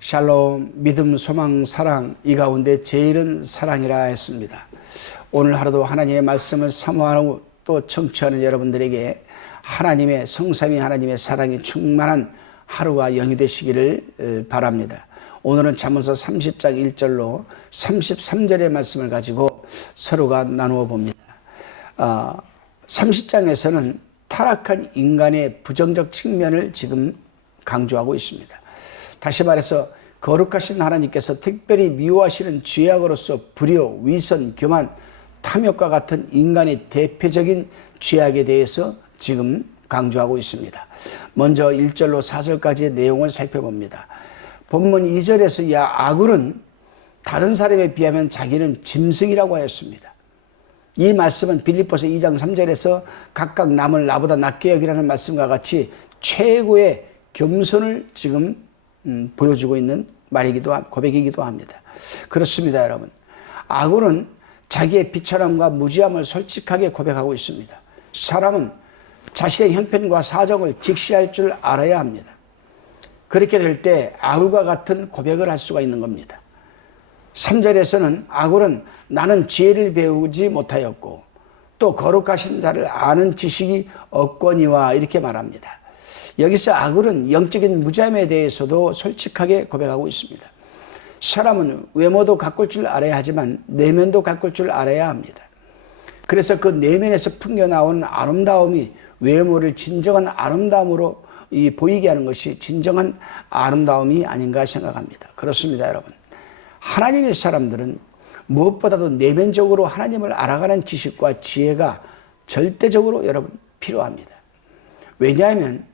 샬롬, 믿음, 소망, 사랑, 이 가운데 제일은 사랑이라 했습니다. 오늘 하루도 하나님의 말씀을 사모하고 또 청취하는 여러분들에게 하나님의 성삼위 하나님의 사랑이 충만한 하루가 영이 되시기를 바랍니다. 오늘은 잠언서 30장 1절로 33절의 말씀을 가지고 서로가 나누어 봅니다. 30장에서는 타락한 인간의 부정적 측면을 지금 강조하고 있습니다. 다시 말해서 거룩하신 하나님께서 특별히 미워하시는 죄악으로서 불효, 위선, 교만, 탐욕과 같은 인간의 대표적인 죄악에 대해서 지금 강조하고 있습니다. 먼저 1절로 4절까지의 내용을 살펴봅니다. 본문 2절에서 아굴은 다른 사람에 비하면 자기는 짐승이라고 하였습니다. 이 말씀은 빌립보서 2장 3절에서 각각 남을 나보다 낮게 여기라는 말씀과 같이 최고의 겸손을 지금 보여주고 있는 말이기도 고백이기도 합니다. 그렇습니다, 여러분. 아굴은 자기의 비천함과 무지함을 솔직하게 고백하고 있습니다. 사람은 자신의 형편과 사정을 직시할 줄 알아야 합니다. 그렇게 될 때 아굴과 같은 고백을 할 수가 있는 겁니다. 3절에서는 아굴은 나는 지혜를 배우지 못하였고 또 거룩하신 자를 아는 지식이 없거니와 이렇게 말합니다. 여기서 아굴은 영적인 무지함에 대해서도 솔직하게 고백하고 있습니다. 사람은 외모도 가꿀 줄 알아야 하지만 내면도 가꿀 줄 알아야 합니다. 그래서 그 내면에서 풍겨나오는 아름다움이 외모를 진정한 아름다움으로 보이게 하는 것이 진정한 아름다움이 아닌가 생각합니다. 그렇습니다, 여러분. 하나님의 사람들은 무엇보다도 내면적으로 하나님을 알아가는 지식과 지혜가 절대적으로 여러분 필요합니다. 왜냐하면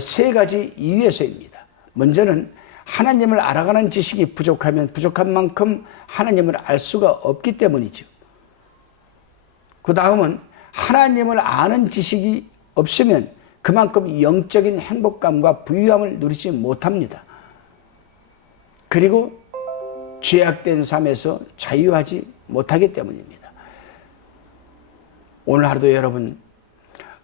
세 가지 이유에서입니다. 먼저는 하나님을 알아가는 지식이 부족하면 부족한 만큼 하나님을 알 수가 없기 때문이죠. 그 다음은 하나님을 아는 지식이 없으면 그만큼 영적인 행복감과 부유함을 누리지 못합니다. 그리고 죄악된 삶에서 자유하지 못하기 때문입니다. 오늘 하루도 여러분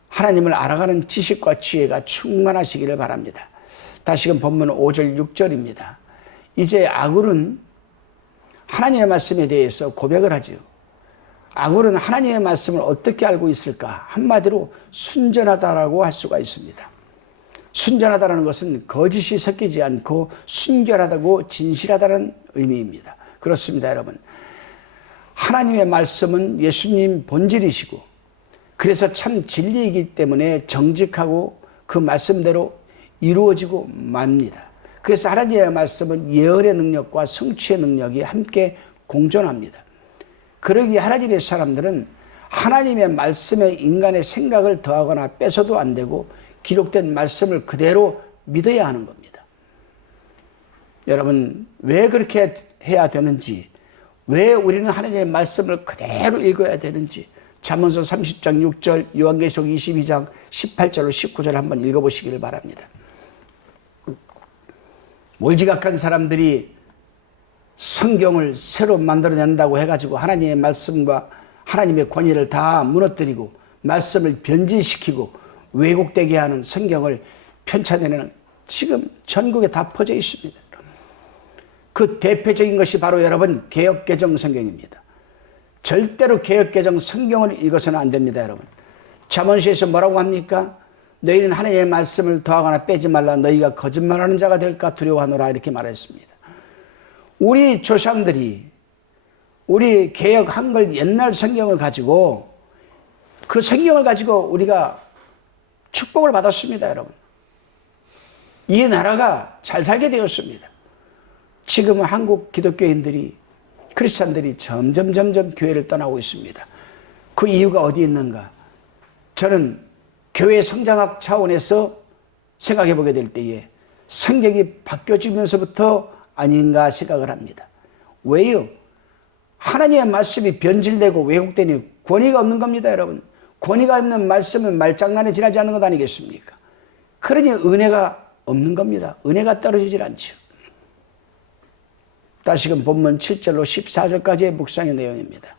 하나님을 알아가는 지식과 지혜가 충만하시기를 바랍니다. 다시금 본문 5절 6절입니다. 이제 아굴은 하나님의 말씀에 대해서 고백을 하죠. 아굴은 하나님의 말씀을 어떻게 알고 있을까? 한마디로 순전하다라고 할 수가 있습니다. 순전하다는 것은 거짓이 섞이지 않고 순결하다고 진실하다는 의미입니다. 그렇습니다, 여러분. 하나님의 말씀은 예수님 본질이시고 그래서 참 진리이기 때문에 정직하고 그 말씀대로 이루어지고 맙니다. 그래서 하나님의 말씀은 예언의 능력과 성취의 능력이 함께 공존합니다. 그러기에 하나님의 사람들은 하나님의 말씀에 인간의 생각을 더하거나 뺏어도 안 되고 기록된 말씀을 그대로 믿어야 하는 겁니다. 여러분, 왜 그렇게 해야 되는지, 왜 우리는 하나님의 말씀을 그대로 읽어야 되는지 잠언서 30장 6절, 요한계시록 22장 18절로 19절 한번 읽어보시기를 바랍니다. 몰지각한 사람들이 성경을 새로 만들어낸다고 해가지고 하나님의 말씀과 하나님의 권위를 다 무너뜨리고 말씀을 변질시키고 왜곡되게 하는 성경을 편찬해내는 지금 전국에 다 퍼져 있습니다. 그 대표적인 것이 바로 여러분 개역개정 성경입니다. 절대로 개역개정 성경을 읽어서는 안 됩니다, 여러분. 잠언서에서 뭐라고 합니까? 너희는 하나님의 말씀을 더하거나 빼지 말라. 너희가 거짓말하는 자가 될까 두려워하노라 이렇게 말했습니다. 우리 조상들이 우리 개역 한글 옛날 성경을 가지고 그 성경을 가지고 우리가 축복을 받았습니다, 여러분. 이 나라가 잘 살게 되었습니다. 지금은 한국 기독교인들이 크리스찬들이 점점 교회를 떠나고 있습니다. 그 이유가 어디 있는가? 저는 교회 성장학 차원에서 생각해 보게 될 때에 성경이 바뀌어지면서부터 아닌가 생각을 합니다. 왜요? 하나님의 말씀이 변질되고 왜곡되니 권위가 없는 겁니다, 여러분. 권위가 없는 말씀은 말장난에 지나지 않는 것 아니겠습니까? 그러니 은혜가 없는 겁니다. 은혜가 떨어지질 않죠. 다시금 본문 7절로 14절까지의 묵상의 내용입니다.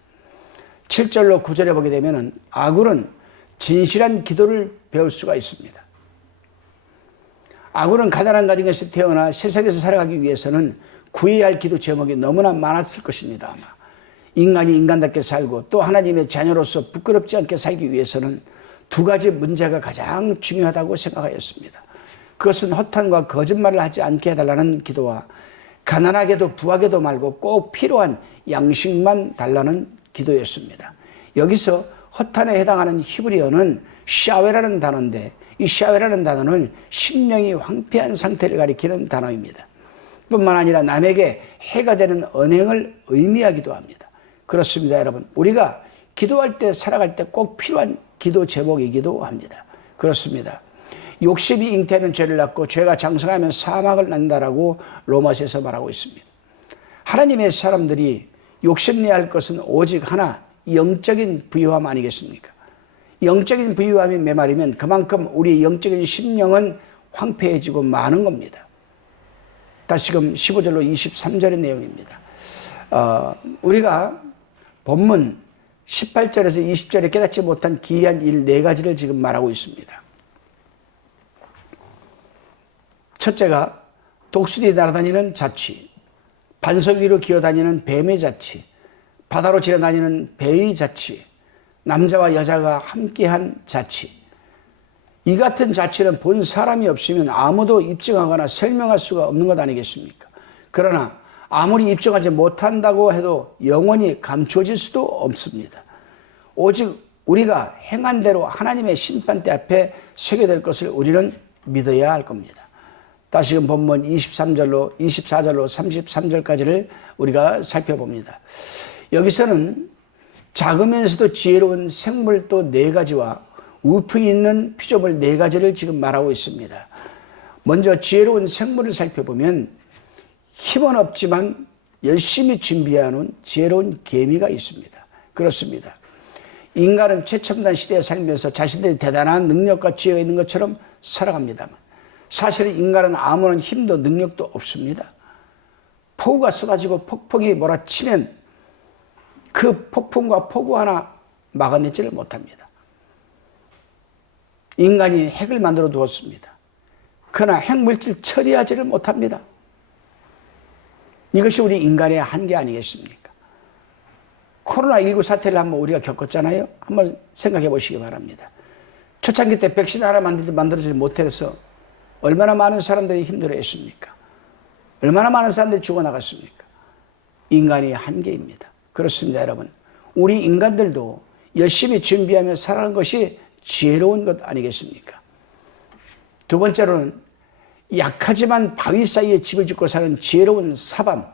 7절로 9절에 보게 되면 아굴은 진실한 기도를 배울 수가 있습니다. 아굴은 가난한 가정에서 태어나 세상에서 살아가기 위해서는 구해야 할 기도 제목이 너무나 많았을 것입니다. 아마 인간이 인간답게 살고 또 하나님의 자녀로서 부끄럽지 않게 살기 위해서는 두 가지 문제가 가장 중요하다고 생각하였습니다. 그것은 허탄과 거짓말을 하지 않게 해달라는 기도와 가난하게도 부하게도 말고 꼭 필요한 양식만 달라는 기도였습니다. 여기서 허탄에 해당하는 히브리어는 샤웨라는 단어인데 이 샤웨라는 단어는 심령이 황폐한 상태를 가리키는 단어입니다. 뿐만 아니라 남에게 해가 되는 언행을 의미하기도 합니다. 그렇습니다, 여러분. 우리가 기도할 때 살아갈 때 꼭 필요한 기도 제목이기도 합니다. 그렇습니다. 욕심이 잉태하는 죄를 낳고 죄가 장성하면 사망을 낳는다라고 로마서에서 말하고 있습니다. 하나님의 사람들이 욕심내야 할 것은 오직 하나, 영적인 부유함 아니겠습니까? 영적인 부유함이 메말이면 그만큼 우리 영적인 심령은 황폐해지고 마는 겁니다. 다시금 15절로 23절의 내용입니다. 우리가 본문 18절에서 20절에 깨닫지 못한 기이한 일 4가지를 지금 말하고 있습니다. 첫째가 독수리 날아다니는 자취, 반석 위로 기어다니는 뱀의 자취, 바다로 지나다니는 배의 자취, 남자와 여자가 함께한 자취. 이 같은 자취는 본 사람이 없으면 아무도 입증하거나 설명할 수가 없는 것 아니겠습니까? 그러나 아무리 입증하지 못한다고 해도 영원히 감추어질 수도 없습니다. 오직 우리가 행한 대로 하나님의 심판대 앞에 서게 될 것을 우리는 믿어야 할 겁니다. 다시금 본문 23절로 24절로 33절까지를 우리가 살펴봅니다. 여기서는 작으면서도 지혜로운 생물도 4가지와 우풍이 있는 피조물 4가지를 지금 말하고 있습니다. 먼저 지혜로운 생물을 살펴보면 힘은 없지만 열심히 준비해놓은 지혜로운 개미가 있습니다. 그렇습니다. 인간은 최첨단 시대에 살면서 자신들이 대단한 능력과 지혜가 있는 것처럼 살아갑니다만 사실은 인간은 아무런 힘도 능력도 없습니다. 폭우가 쏟아지고 폭풍이 몰아치면 그 폭풍과 폭우 하나 막아내지를 못합니다. 인간이 핵을 만들어 두었습니다. 그러나 핵물질 처리하지를 못합니다. 이것이 우리 인간의 한계 아니겠습니까? 코로나19 사태를 한번 우리가 겪었잖아요. 한번 생각해 보시기 바랍니다. 초창기 때 백신 하나 만들어지지 못해서 얼마나 많은 사람들이 힘들어했습니까? 얼마나 많은 사람들이 죽어나갔습니까? 인간이 한계입니다. 그렇습니다, 여러분. 우리 인간들도 열심히 준비하며 살아가는 것이 지혜로운 것 아니겠습니까? 두 번째로는 약하지만 바위 사이에 집을 짓고 사는 지혜로운 사반,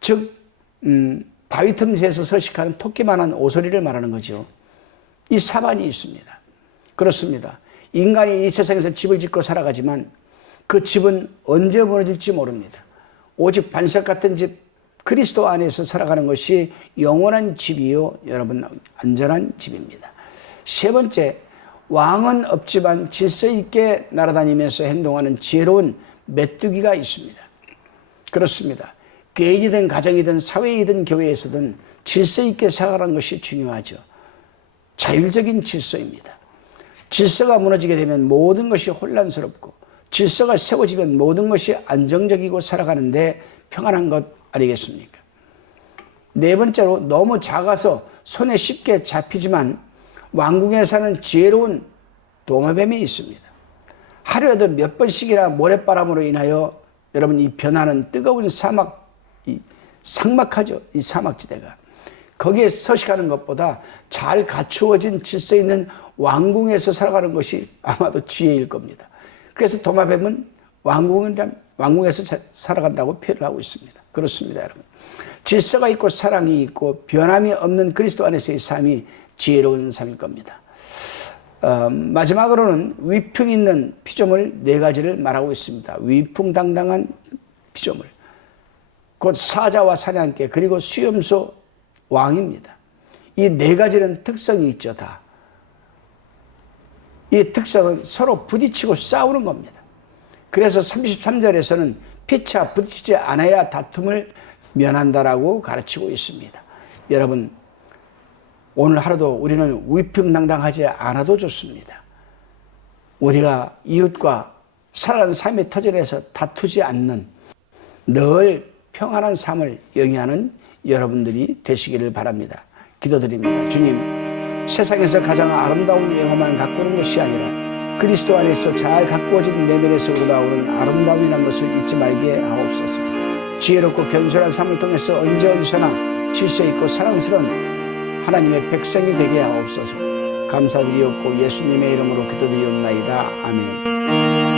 즉 바위 틈새에서 서식하는 토끼만한 오소리를 말하는 거죠. 이 사반이 있습니다. 그렇습니다. 인간이 이 세상에서 집을 짓고 살아가지만 그 집은 언제 무너질지 모릅니다. 오직 반석 같은 집 그리스도 안에서 살아가는 것이 영원한 집이요, 여러분, 안전한 집입니다. 세 번째, 왕은 없지만 질서 있게 날아다니면서 행동하는 지혜로운 메뚜기가 있습니다. 그렇습니다. 개인이든 가정이든 사회이든 교회에서든 질서 있게 살아가는 것이 중요하죠. 자율적인 질서입니다. 질서가 무너지게 되면 모든 것이 혼란스럽고 질서가 세워지면 모든 것이 안정적이고 살아가는데 평안한 것 아니겠습니까? 네 번째로 너무 작아서 손에 쉽게 잡히지만 왕궁에 사는 지혜로운 도마뱀이 있습니다. 하루에도 몇 번씩이나 모래바람으로 인하여 여러분 이 변하는 뜨거운 사막, 삭막하죠. 이 사막지대가. 거기에 서식하는 것보다 잘 갖추어진 질서 있는 왕궁에서 살아가는 것이 아마도 지혜일 겁니다. 그래서 도마뱀은 왕궁에서 살아간다고 표현을 하고 있습니다. 그렇습니다, 여러분. 질서가 있고 사랑이 있고 변함이 없는 그리스도 안에서의 삶이 지혜로운 삶일 겁니다. 마지막으로는 위풍 있는 피조물 4가지를 말하고 있습니다. 위풍당당한 피조물. 곧 사자와 사냥개 그리고 수염소 왕입니다. 이 4가지는 특성이 있죠, 다. 이 특성은 서로 부딪히고 싸우는 겁니다. 그래서 33절에서는 피차 부딪히지 않아야 다툼을 면한다라고 가르치고 있습니다. 여러분, 오늘 하루도 우리는 위풍당당하지 않아도 좋습니다. 우리가 이웃과 살아가는 삶의 터전에서 다투지 않는 늘 평안한 삶을 영위하는 여러분들이 되시기를 바랍니다. 기도드립니다. 주님, 세상에서 가장 아름다운 외모만 가꾸는 것이 아니라 그리스도 안에서 잘 가꾸어진 내면에서 우러나오는 아름다움이라는 것을 잊지 말게 하옵소서. 지혜롭고 겸손한 삶을 통해서 언제 어디서나 질서 있고 사랑스러운 하나님의 백성이 되게 하옵소서. 감사드리옵고 예수님의 이름으로 기도드리옵나이다. 아멘.